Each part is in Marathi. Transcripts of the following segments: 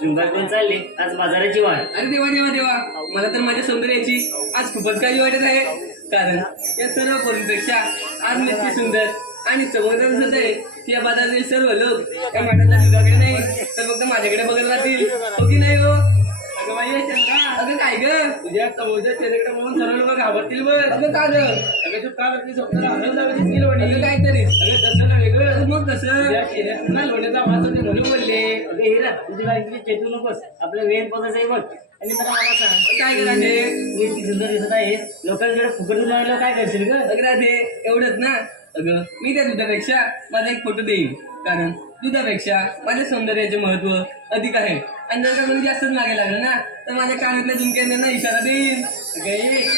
शृंगार करून चालले आज बाजाराची वाट. अरे देवा देवा देवा, मला तर माझ्या सौंदर्याची आज खूपच काळजी वाटत आहे. कारण या सर्व पोरींपेक्षा आज मी इतकी सुंदर आणि चमकदार दिसत आहे की या बाजारातील सर्व लोक त्या मॅडमच्या दुधाकडे नाही तर फक्त माझ्याकडे बघत राहतील. हो की नाही हो? अगं बाई चंद्रा, अगं काय ग तुझ्या समोरच्या चेहऱ्याकडे बघून सर्व लोक घाबरतील बघ. अगं का ग? अगं तू काल आपली स्वप्नाला हरवून जावं अगं काहीतरी. अगं तसं नव्हे ग, मग कसं या चेहऱ्यात ना लोण्याचा वास होते म्हणून बोलले. अगं हिरा तुझी बाईकची चेतू नकोस, आपलं वेळ पोचायचं आहे बघ. आणि मला मला सांग काय ग राधे? तू इतकी सुंदर दिसत आहे, लोकांकडे फुकट दूध आणलं काय करशील ग? अगं राधे एवढंच ना. अगं मी त्या दुधापेक्षा माझा एक फोटो देईन, कारण दुधापेक्षा माझ्या सौंदर्याचे महत्व अधिक आहे. आणि जर का कोणी जास्तच मागे लागलं ना तर माझ्या कानातल्या झुमक्यांना इशारा देईन.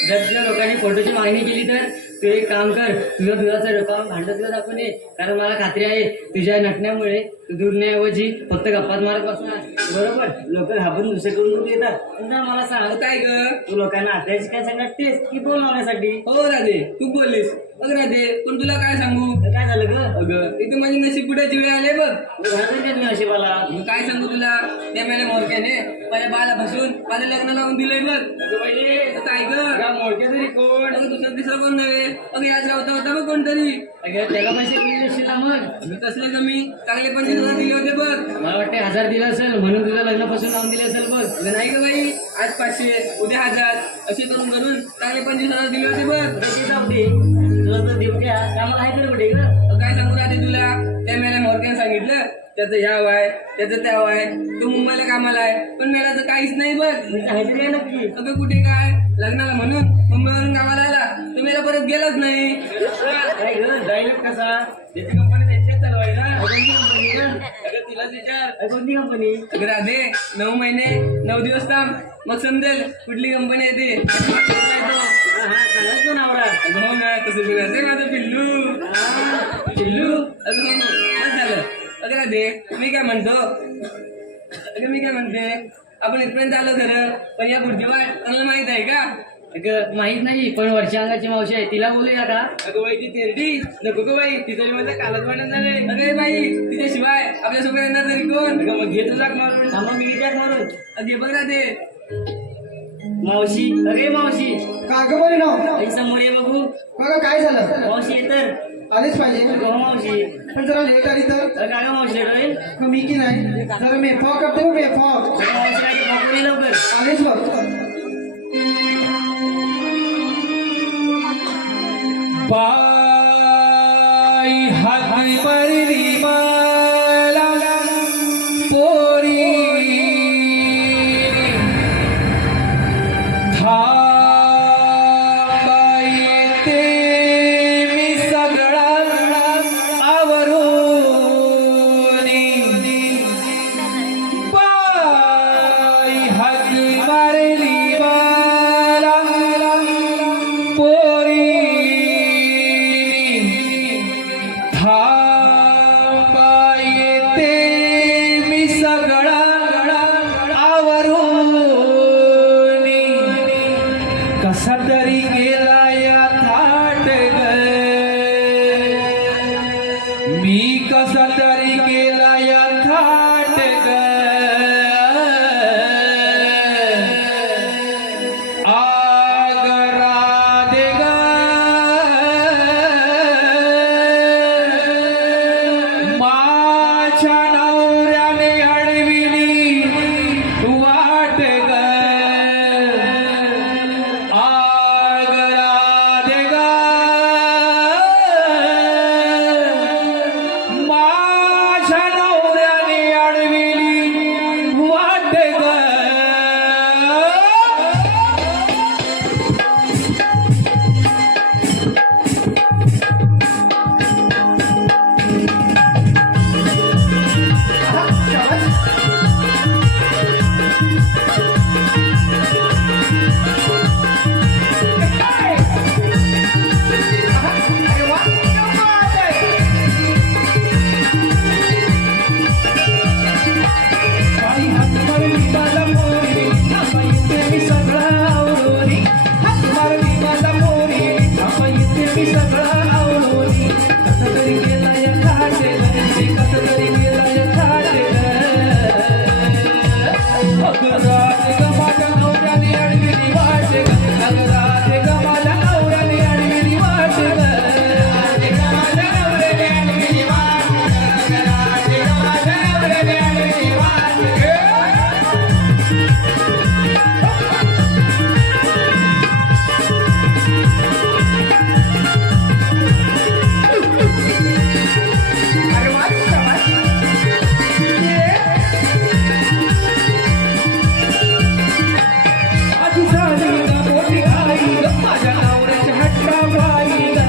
जर तुझ्या लोकांनी फोटोची मागणी केली तर तू एक काम कर, तुझं दुधाचा डोका भांडत तुला दाखवून ये. कारण मला खात्री आहे तुझ्या नटण्यामुळे तू दूरण्याऐवजी फक्त गप्पात मारत बसणार. बरोबर, लोक घाबरून दुसरीकडून दूध येतात. नंतर मला सांग काय ग? तू लोकांना आताच काय सांगतेस की बोलवण्यासाठी? हो राधे तू बोललीस. अगं राधे पण तुला काय सांगू? तर काय झालं ग? अगं इथं माझी नशीब पुढ्याची वेळ आले बघ. नशिबाला मग काय सांगू तुला, त्या मॅडम मोरक्याने माझ्या बाला फसून माझं लग्न लावून दिलंय बघ. अगं बाई, काय ग मोडके तरी कोण? अगं दुसरं तिसरं कोण नव्हे. अगं याच रावता होता बघ कोणतरी. अगं त्याला पैसे किती देशील ना मग? अगं कसले कमी, चांगले 25,000 दिले होते बघ. मला वाटते 1000 दिलं असेल म्हणून तुझं लग्नापासून लावून दिले असेल बघ. अगं नाही ग बाई, आज 500 उद्या 1000 असे करून करून चांगले 25,000 दिले होते बघ. ते जाऊ दे, तुला तर देवट्या कामाला आहे तर कुठे ग? अगं काय सांगू राहते तुला, त्या मॅडम मोरक्याने सांगितलं त्याचं ह्याव आहे त्याचं त्याव आहे, तो मुंबईला कामाला आहे पण मेलाचं काहीच नाही बघ. आहे तरी काय नक्की? अगं कुठे काय, लग्नाला म्हणून मुंबईवरून कामाला आला तो मेला परत गेलाच नाही. काय ग? जाईल कसा, त्याची कंपनी त्यांच्यात चालवाय ना. अगं तिलाच विचार. कोणती कंपनी? अगं राधे 9 महिने 9 दिवस थांब मग समजेल कुठली कंपनी आहे ते. सांगायचं नावरा. अगं हो ना, तसं बिघडते माझं पिल्लू. पिल्लू अगं हो बस झालं. अगं राधे मी काय म्हणतो, अगं मी काय म्हणते, आपण इथपर्यंत आलो खरं पण या पुढची वाट तुम्हाला माहित आहे का? अगं माहित नाही, पण वरच्या अंगाची मावशी आहे तिला बोलूया का? अगं बाई ती तेरडी नको ग बाई, तिचा माझं कालच वाटत झाले. अगं बाई तिच्याशिवाय आपल्यासोबत येणार तरी कोण? अगं मग घे तुझा मारून. थांबा मी किती मारून. अगे बघ राधे. मावशी, अरे मावशी का ग बरी नाव? आई समोर ये बघू. बघा काय झालं? मावशी ये तर. आलेच पाहिजे. हो मावशी. पण जरा लेट आली तर काय ग मावशी लेट होईल? मी की नाही जरा मेफॉक करते हो मेफॉक. मावशी आली, बघू ये लवकर. आलेच बघ. पाय हाती मरली मला पोरी थांबाय ते मी सगळा आवरून पाय हाती मरली राधे ग माझ्या नवऱ्याने अडविली वाट ग अगं राधे ग माझ्या नवऱ्याने अडविली वाट ग राधे ग माझ्या नवऱ्याने अडविली वाट ग राधे ग माझ्या नवऱ्याने अडविली वाट ग आजी साडी ग मोठी आई ग माझ्या नवऱ्याच्या हट्टा बाई ग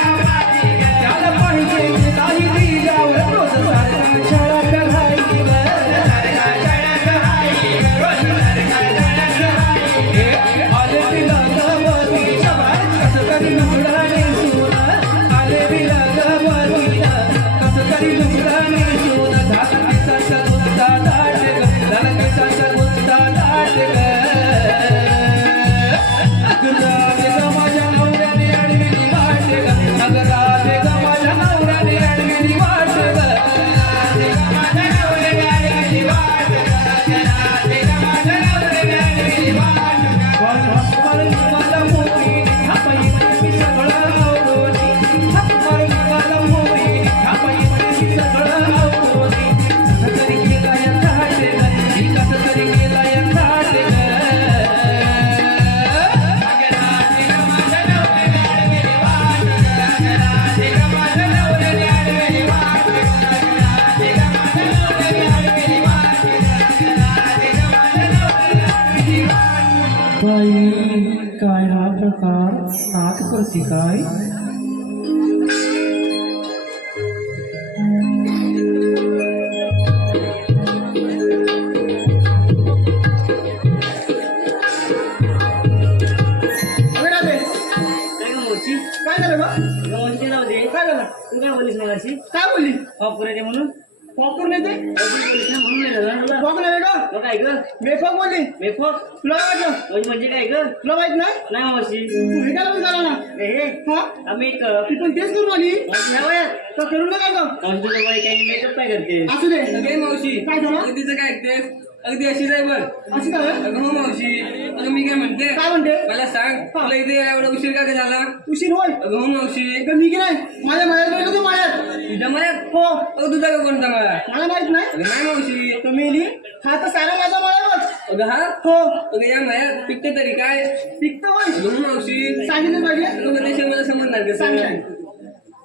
त्याला पाहिजे की नाही दिल्यावर रोज सारखा शाळा करायची ग आले तिला गवती शबार कसं तरी लुगडा नेसून आले तिला गवती कसं तरी लुगडा नेसून झाला केसाचा गुंता दाट ग झाला केसाचा गुंता दाट ग अगं राधे ग माझ्या नवऱ्याने अडविली वाट ग अगं राधे ग माझ्या नवऱ्याने अडविली वाट ग राधे ग माझ्या नवऱ्याने अडविली वाट ग राधे ग माझ्या नवऱ्याने अडविली वाट ग मला मोठी थापाई मी सगळं आवडोनी मला मोठी थापाई मी सगळं आवडोनी कसं तरी केला या थाट ग कसं तरी केला या थाट ग अगं राधे ग माझ्या नवऱ्याने अडविली वाट ग राधे ग माझ्या नवऱ्याने अडविली वाट ग राधे ग माझ्या नवऱ्याने अडविली वाट ग राधे ग माझ्या नवऱ्याने अडविली वाट बाई काय हा प्रकार नाच करते काय काय ग मावशी काय झालं बा ग मावशी ते जाऊ दे काय झालं तू काय बोलीस मला अशी काय बोलली वापरायचे म्हणून पॉपकॉर्न नाही ते बोलीस ना म्हणून नाही झालं ना तुला पॉपकॉर्न आहे का मग काय ग बेफॉक बोलली बेफोक तुला काय वाटलं म्हणजे काय ग तुला माहित नाही नाही मावशी तू हे काय झाला ना हे हा आम्ही एक ती पण तेच करून आली मावशी ह्या वयात तर करून नका का मावशी तुझं वय काही मेकअप काय करते असू दे अगे मावशी काय झालं अगदीचं काय ऐकतेस अगदी अशीच आहे बघ अशी काय अगं हो मावशी अगं मी काय म्हणते काय म्हणते मला सांग तुला इथे एवढा उशीर का झाला उशीर होय अगं हो मावशी का मी की नाही माझ्या मायात नाही का तू मायात तुझ्या मळ्यात हो अगं तुझा का कोणता मला मला माहित नाही अगं नाही मावशी तर मेली हा तर सारा माझा मायावच अगं हा हो अगं या मळ्यात पिकते तरी काय पिकतं होय अगं हो मावशी सांगितलं पाहिजे अगं मग त्याशिवाय मला समजणार कसं सांगितलं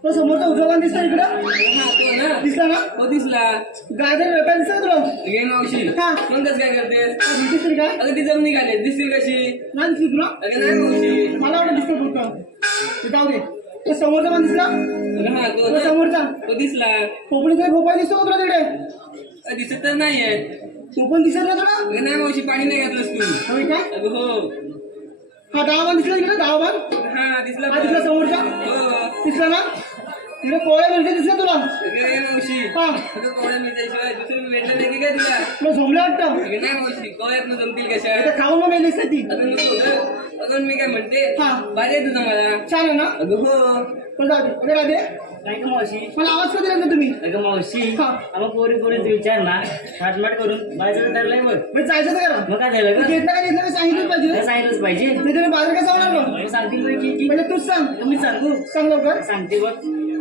तो समोरचा उजवा दिसतो इकडं हा तो ना दिसला ना तो दिसला गाजर वेपारी दिसतो तुला अगे मावशी हा. मग कसं काय करतेस दिसते तरी काय अगं ती जमनी घाले दिसतील कशी नाही दिसली तुला अगं नाही मावशी मला वाटत दिसतो फक्त ते जाऊ दे तो समोरचा पण दिसला अगं हा तो तो ना समोरचा तो दिसला खोपडीचा भोपाळ दिसतो का तुला तिकडे दिसत तर नाहीये तो पण दिसत ना तुला अगं नाही मावशी पाणी नाही घातलंस तू होय काय अगं हो हा डावाबान दिसला तिकडे डावाबान हा दिसला हा दिसला समोरचा हो दिसला ना तिकडे कोळ्या मिळते दिसला तुला अगं ये मावशी हा अगं कोवळ्या मिळाल्याशिवाय दुसरी भेटलं नाही की काय तुला तुला झोमलं वाटतं अगं नाही मावशी कोवळ्यात जमतील कशा इथं खाऊन मग मेलीस ना ती अगं नको गं अगं मी काय म्हणते हा. भारी आहे तुझं मला छान आहे ना अगं हो पण जाऊ दे अरे राधे काय ग मावशी मला आवाज कधी लागला तुम्ही अगं मावशी हा. आम्हा पोरी पोरींचे विचार ना थाटमाट करून बायचं ठरलंय बघ मग जायचं तर करा मग काय झालं तू ग घेतलं का घेतलं का सांगितलं पाहिजे काय सांगितलंच पाहिजे नाही तुम्ही बाजार कसं होणार मग मग सांगतील बरं की पहिले तूच सांग मी सांगू सांग लवकर सांगते बघ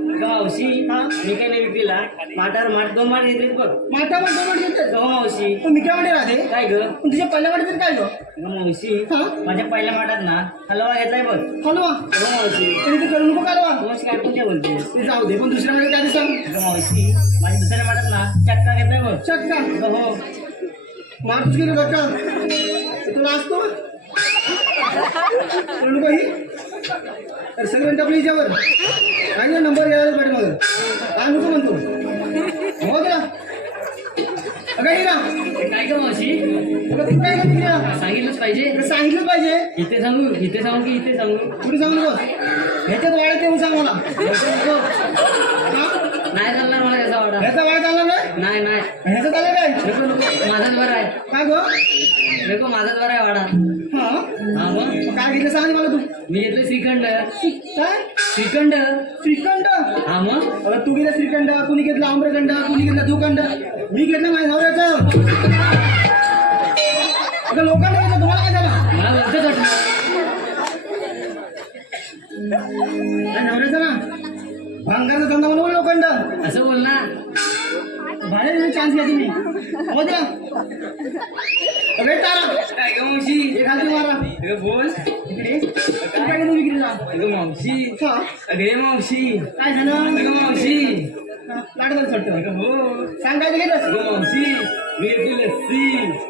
अगं मावशी हा. मी काय नाही विक्रीला माठावर माठ दोन माठ येते बघ माठा पण दोन वाटी येते गं मावशी पण मी काय म्हणते राधे काय ग पण तुझ्या पहिल्या वाटीत काय गं अगं मावशी हा माझ्या पहिल्या माठात ना हलवा घेतलाय बघ हलवा अगं मावशी पण इथे करू नको हलवा मावशी काय कोणत्या बोलते ते जाऊ दे पण दुसऱ्या वाटीत काय ते सांग अगं मावशी माझ्या दुसऱ्या माठात ना चक्का घेतलाय बघ चटका अगं हो मारतोच गेलो धक्का तुला असतो करू नको ही तर सगळं टाकलं हिच्यावर काय ना नंबर घ्यायला पाहिजे मग काय नको म्हणतो हो गेला अगं ही ना ए, काय ग मावशी तुला तू काय सांगितलं सांगितलंच पाहिजे सांगितलंच पाहिजे इथे सांगू की इथे सांगू कुठे सांगू नको ह्याच्यात वाड्यात येऊन सांग मला हा? नाही चालणार मला त्याचा वाडा ह्याचा वाड्यात आला नाही नाही नाही ह्याचा चालेल काय नको नको माझाच बरा आहे काय गं नको माझाच बरा आहे वाडा हा हा मग मग काय घेतलं सांग मला तू मी घेतलं श्रीखंड काय श्रीखंड श्रीखंड हा मग अगं तू घेतला श्रीखंड कुणी घेतला आम्रखंड कुणी घेतला दुखंड मी घेतलं माझ्या नवऱ्याचं. आता लोकांना घेतलं, तुम्हाला काय झालं? मला लज्जत वाटलं. माझ्या नवऱ्याचं ना भांगारचा धंदा म्हणून लोखंड. असं बोल ना. बाहेर चान्स घ्या तुम्ही. हो द्या. अरे तारा काय ग मावशी हे खालती मारा. अगं बोल इकडे तू काय केलं विक्रीला? अगं मावशी हा. अगं हे मावशी काय झालं? अगं मावशी लाट बरं चढतं. अगं हो सांग काय घेतलं? अगं मावशी मी घेतली लस्सी.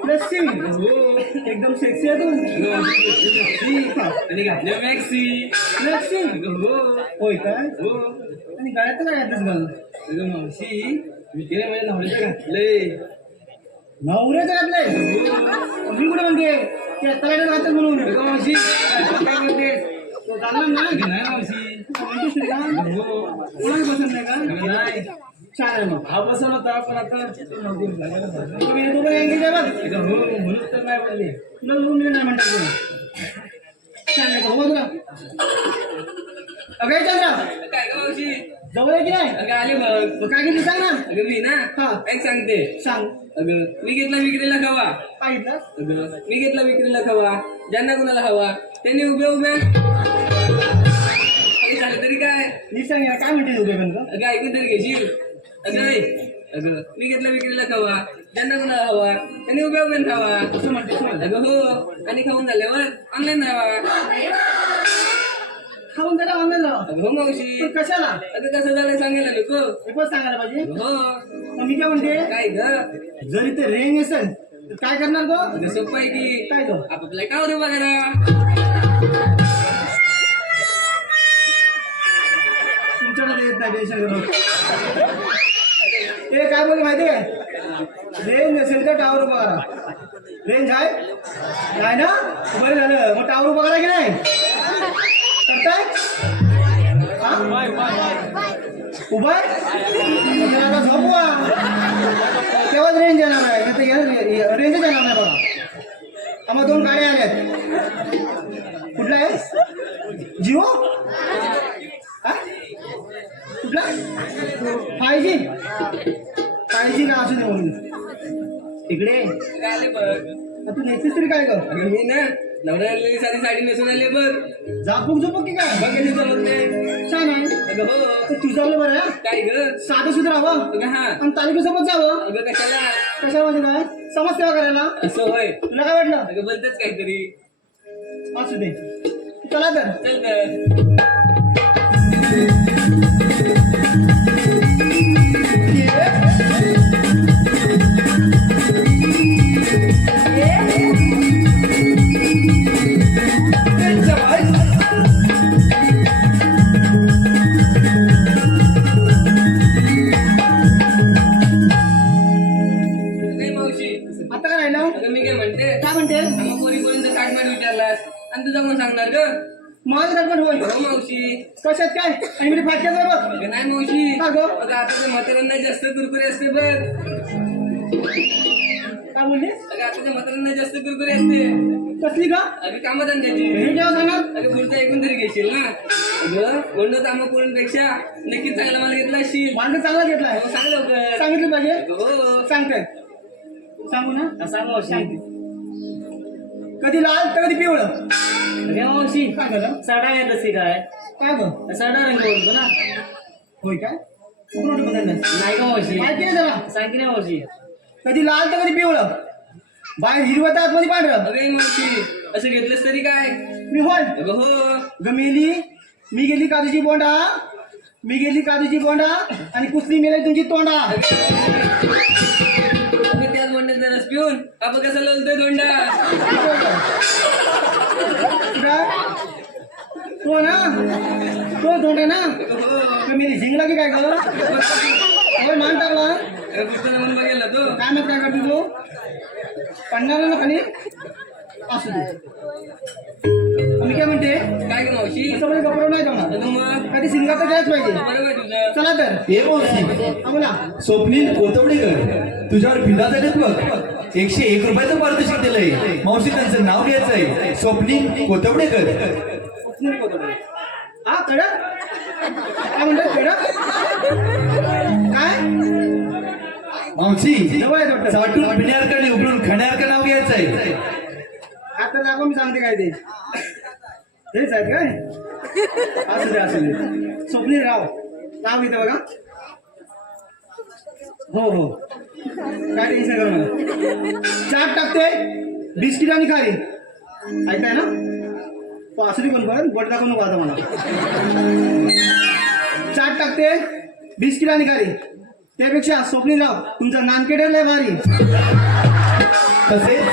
लस्सी. हो एकदम सेक्सी आहे तू. अगं मावशी घेतली लस्सी आणि घातली मॅक्सी. लस्सी. अगं हो होय काय? हो आणि गळ्यात काय घातलंस घाल? अगं मावशी मी केले माझ्या नवऱ्याचं घातलंय. नवऱ्याचं घातलंय? मी कुठे म्हणते ते तलाट्यात घातलं म्हणून. अगं मावशी काय म्हणते तो चालला ना? अगं नाही मावशी म्हणतो श्रीकांत. हो कोणाला पसंत नाही का? अगं नाही छान आहे मग. हा बसवला होता पण आता नव्हती झालेलं झालं. तुम्ही तू पण एंगेज आहे बघ. अगं हो म्हणून तर नाही बोलली. तुला रूम नाही म्हणतात तुला. छान आहे हो तुला. अगं चंद्रा काय ग मावशी जवळ आहे की नाही? अगं आले बघ. मग काय घेतली सांग ना. अगं मी ना हा. एक सांगते. सांग. अगं मी घेतला विक्रीला खवा. काय घेतलं? अगं मी घेतला विक्रीला खवा. ज्यांना कुणाला हवा त्यांनी उभ्या उभ्या अगं झालं तरी काय. मी सांग काय म्हणते उभे पण का? अगं ऐकून तरी घेशील. अगं ऐ. अगं मी घेतला विक्रीला खवा. ज्यांना कुणाला हवा त्यांनी उभ्या उभ्या खावा. असं म्हणते तू. अगं हो आणि खाऊन झाल्यावर ऑनलाईन राहावा. खाऊन जरा ऑनलाईन लावा. अगं हो मावशी पण कशाला? अगं कसं झालं सांगायला नको. हे पण सांगायला पाहिजे. हो मग मी काय म्हणते काय ग जर इथे रेंज असेल तर काय करणार तो? अगं सोपं आहे की काय तो? आपापल्या कावर उभा करा. तुमच्याकडे येत नाही टेन्शन करू. ते काय बोल माहिती आहे? रेंज नसेल तर टावर उभा करा. रेंज आहे नाही ना? बरं झालं मग टावर उभा करा की नाही करताय? हा? उभा आहे? मग आता झोपवा तेव्हाच रेंज येणार आहे. नाही तर रेंजच येणार नाही बघा. आम्हाला 2 गाड्या आल्यात. कुठला आहे? जिओ? हा? कुठला? 5G? 5G का असू दे म्हणून इकडे काय आले बघ. तू नेसेस तरी काय कर. अगं मी ना नवरा आलेली साधी साडी नेसून आले बघ. झापूक झोपूक की काय? बघ कशी जमत नाही. छान आहे. अगं हो तर तुझं आपलं बरं आहे. काय ग साधं सुद्धा राहावं अगं हा आणि तालुक्यासोबत जावं. अगं कशाला कशामध्ये काय समाजसेवा करायला. असं होय. तुला काय वाटलं? अगं बोलतेच काहीतरी. असू दे चला तर. चल तर नाही मावशी. आता काय राहिलं? अगं मी काय म्हणते काय म्हणते? मग पोरीपर्यंत काटमाट विचारलास आणि तुझा कोण सांगणार ग. माझं गडबड होईल. हो मावशी. कशात काय आणि मी फाटक्यात आहे बघ. अगं नाही मावशी. का ग? अगं आता ते म्हाताऱ्यांना जास्त कुरकुरे असते बघ. काय बोललीस? अगं आता म्हाताऱ्यांना जास्त कुरकुरे असते. कसली का? अगं कामधंद्याची. हे जेव्हा सांगणार अगं पुढचं ऐकून तरी घेशील ना. अगं म्हणलं तांबा पोरींपेक्षा नक्कीच चांगला माल घेतला असशील. मार्ग चांगला घेतलाय. हो, सांग लवकर. सांगितलं पाहिजे. हो सांगताय सांगू ना. कसा मावशी? कधी लाल तर कधी पिवळं. अगं मावशी काय झालं? साडा येत असते काय? काय ग? साडा रंग बोलतो ना. होय काय? कुठं बदललं? नाही का मावशी? माहिती आहे जरा. सांग की नाही मावशी? कधी लाल तर कधी पिवळं. बाहेर हिरवं तर आतमध्ये पांढरं. अगं मावशी असं घेतलंस तरी काय. मी होय अगं हो गमेली. मी गेली काजूची बोंडा. मी गेली काजूची बोंडा आणि कुसली मेली तुमची तोंडा. अगं त्याच म्हणण्याचा रस पिऊन आपण कसं ललतोय दोंडा. काय? तो ना तो तोंडा ना. अगं हो गमेली झिंगला की काय ग? होय मान टाकला. अगं पुढचा नंबर बघायला तो. काय माहित काय करते तू? पडणार ना खाली. असू दे. मी काय म्हणते काय ग मावशी. त्याच्यामध्ये कपडा नाही जमणार. अगं मग कधी सिंगा तर घ्यायच पाहिजे. बरोबर आहे तुझं. चला तर. हे मावशी हा बोला. स्वप्नील कोथवडेकर तुझ्यावर बिला झालेत बघ. 101 रुपयाचं पारितोषिक दिलंय. मावशी त्यांचं नाव घ्यायचंय स्वप्नील कोथवडेकर. हा कडक. काय म्हणतात कडक? काय मावशी जवळ आहे वाटतं. चाटून पिण्यासारखं उघडून खाण्यासारखं नाव घ्यायचंय. आता दाखव मी सांगते काय ते हेच आहेत काय असू दे असू दे. स्वप्नील राव नाव घेतं बघा. हो हो काय टेन्शन करू नका. चाट टाकते बिस्किट आणि खारी ऐकताय ना. तो असू दे कोण पण बोट दाखवू नको आता मला. चाट टाकते बिस्किट आणि खारी त्यापेक्षा स्वप्नील राव तुमचा नानकेडर लय भारी. तसेच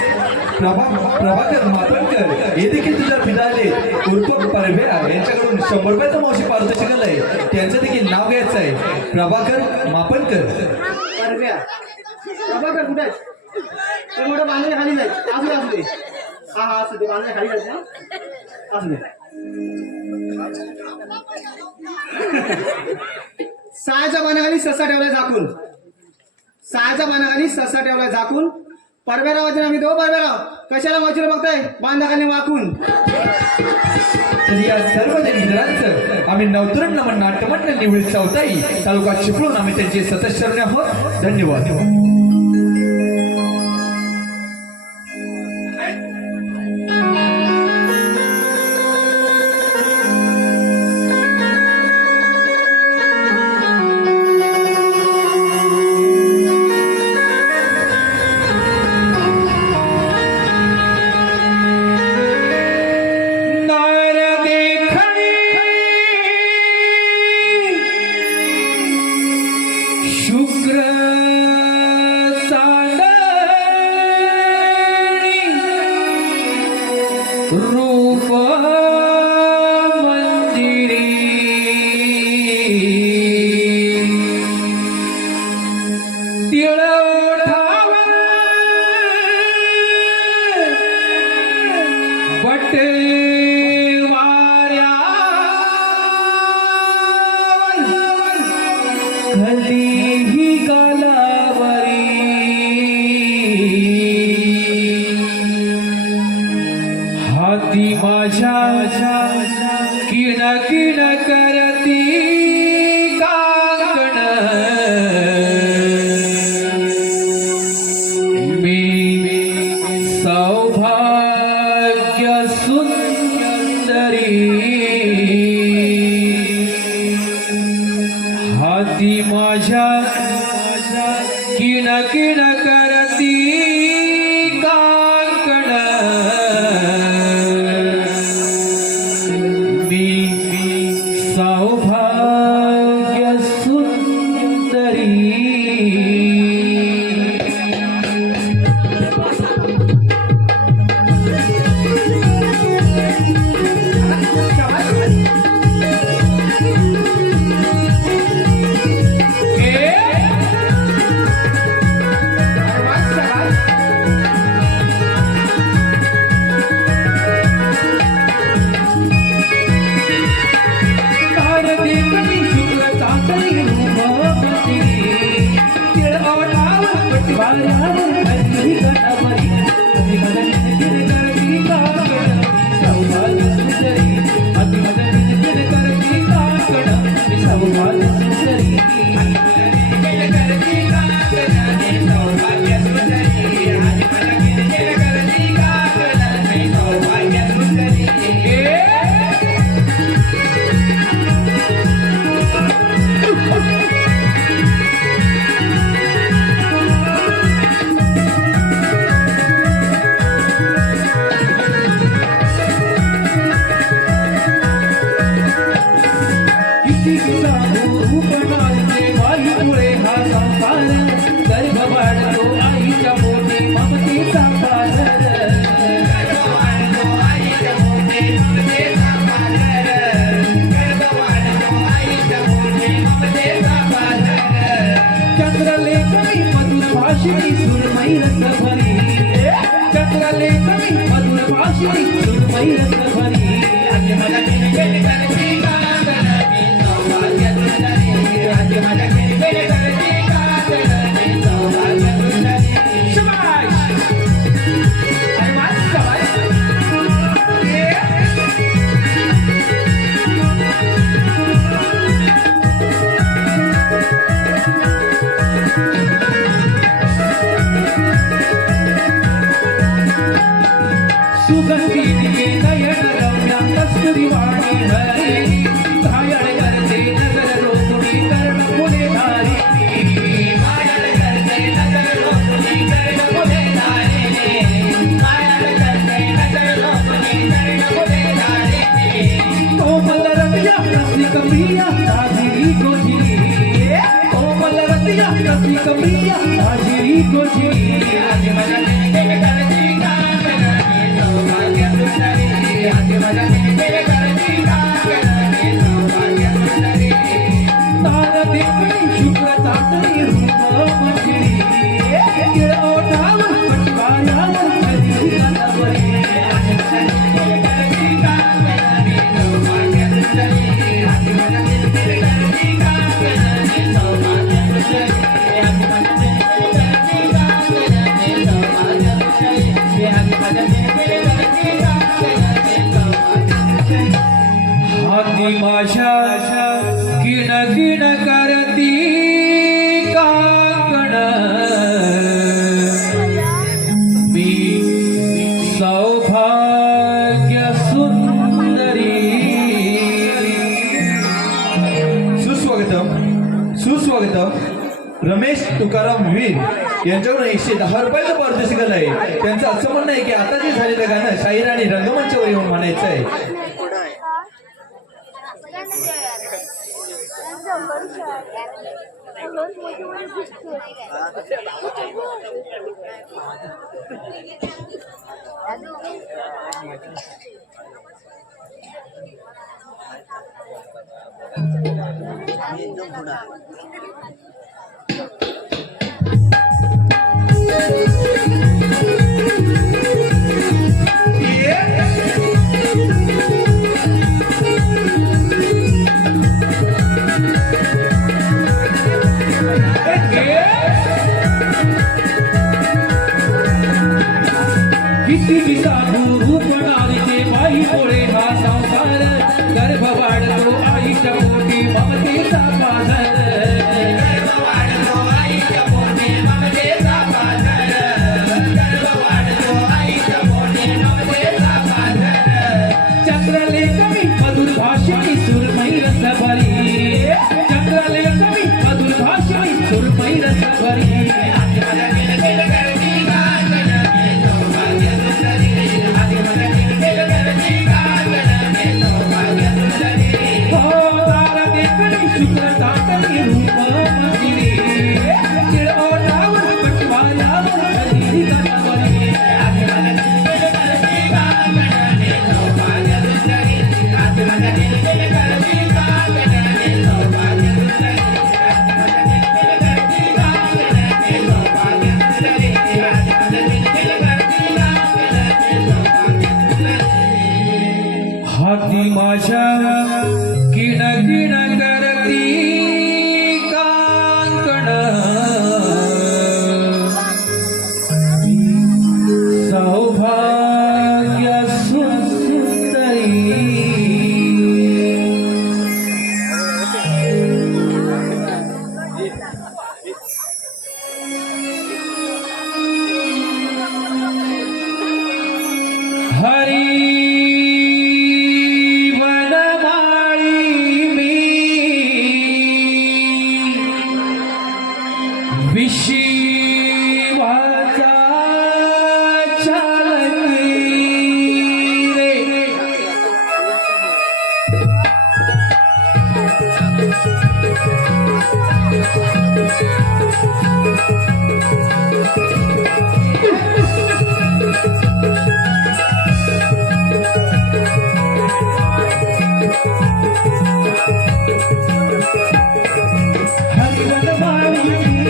प्रभाकर मापणकर हे देखील तुझ्या पिताले उर्फ परभे यांच्याकडून 100 रुपयाचं मावशी पारितोषिक आलंय. त्यांचं देखील नाव घ्यायचं आहे प्रभाकर मापणकर. परब्या प्रभाकर कुठे आहेत. ते मोठं बांधल्या खाली जाईल. असू दे असू दे. हा हा असू दे बांधल्या खाली जायचं ना. असू दे. सहाच्या पानाखाली ससा ठेवलाय झाकून. सहाच्या पानाखाली ससा ठेवलाय झाकून. परब्यारावाचे नाव देऊ. परब्याराव कशाला वाचून बघताय बांधाखाली वाकून. तर या सर्व मित्रांचं आम्ही नवतरुण नमन नाट्यमंडळ निवड चौथाई तालुका चिपळूण आम्ही त्यांचे सतत आहोत. धन्यवाद. सुगंधी दिवे नयन रम्या कस्तुरी वाणी हरी घायल करते नजर रोखुनी कर्ण पुढे धारी घायल करते नजर रोखुनी कर्ण पुढे धारी घायल करते नजर रोखुनी कर्ण पुढे धारी कोमल रतिया रसी कमरिया हाजिरी गोजिरी कोमल रतिया रसी कमरिया हाजिरी गोजिरी आज मजा तेरे करती कांगना सौभाग्य सुंदरी आज मजा तेरे करती कांगना सौभाग्य सुंदरी तार देखणी शुक्र चांदणी रूप मंजिरी तिळ ओठावर पटवाऱ्यावर कधी गणपती आज मजा तेरे करती कांगना सौभाग्य सुंदरी आज मजा तेरे करती कांगना सौभाग्य सुंदरी आज मजा तेरे करती कांगना सौभाग्य सुंदरी आज मजा तेरे करती कांगना सौभाग्य सुंदरी हाती माझ्या किण किण करती काकण मी सौभाग्य सुंदरी सुस्वागतम रमेश तुकाराम वीर यांच्याकडून 110 रुपयाचं पारितोषिक आहे. त्यांचं असं म्हणणं आहे की आता जे झालेलं गाणं शाहीर आणि रंगमंचावर येऊन म्हणायचं आहे. किती विसाधू रूप नारीचे बाई पोळे हा संसार गर्भ वाढतो आईच्या पोटी ममतेचा पाझर गर्भ वाढतो आईच्या पोटी ममतेचा पाझर गर्भ वाढतो आईच्या पोटी ममतेचा पाझर चंद्रलेखनी मधुर भाषणी सुरमई रसभरी चंद्रलेखनी मधुर भाषणी सुरमई रसभरी शुक्र चांदणी रूप मंजिरी तिळ ओठावर पटवाऱ्यावर कधी गणपती आज मजा तेरे करती कांगना सौभाग्य सुंदरी आज मजा तेरे करती कांगना सौभाग्य सुंदरी आज मजा तेरे करती कांगना सौभाग्य सुंदरी आज मजा तेरे करती कांगना सौभाग्य सुंदरी हाती माझ्या किण किण करती कांकण सौभाग्य सुंदरी हरी विशिवाचा चालकी रे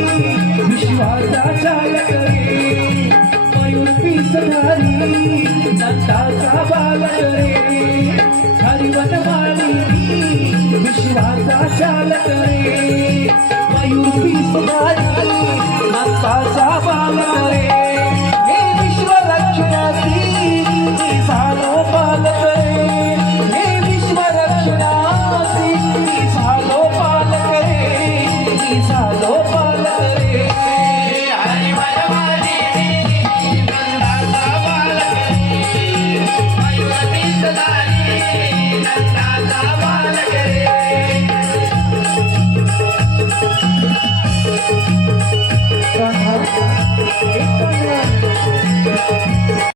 विश्वाचा चालक रे मयूर पिसधारी नंदाचा बालक रे हरिवन माली विश्वाचा चालक रे मयूर पिसधारी नंदाचा बालक